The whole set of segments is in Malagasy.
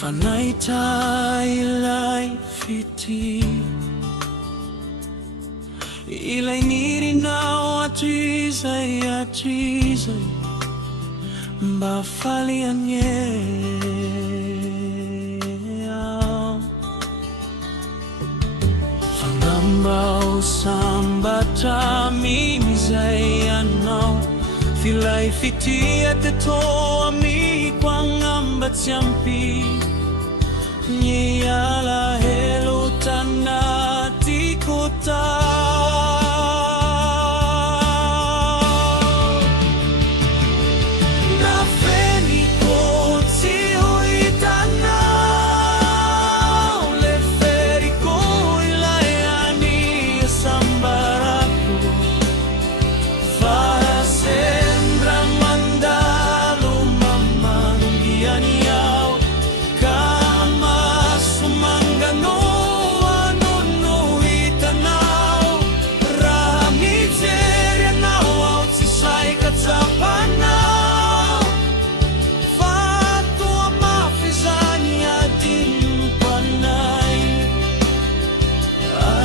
Fanay tailay fiti ilay nirinaw at izay mba falian Fangambao sambata mimizay anaw Filay fiti at ito ami kwang ambat siyampi Nyala helutan na tikuta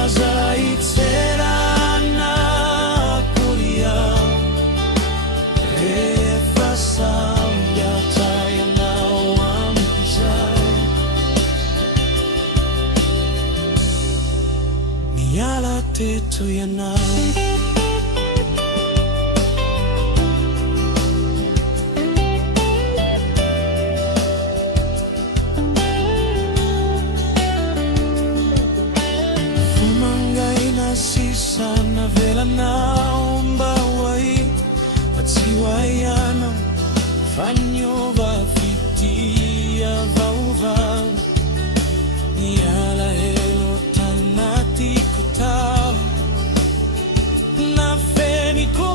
Aza Itserana kuliah refasam yatay nawang pisay Niyala tito yanay Sana vela na umbawai at siwayan fanyo va fitia vauva Niala helo tanati kutaw na feni ko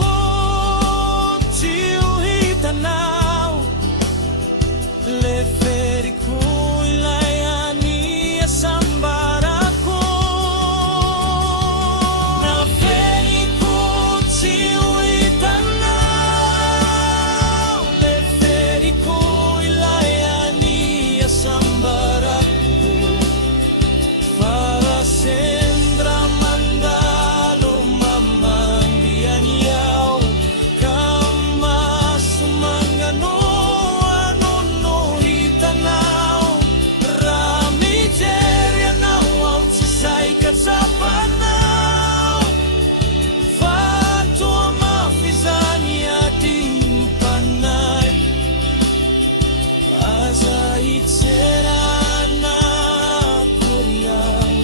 tiuhitanaw le feri ko ilayani asambara Aza Itserana kuliah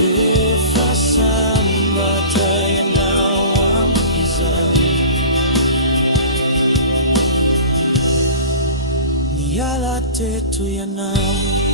refasam batay nawang pisay Niyala tito yanaw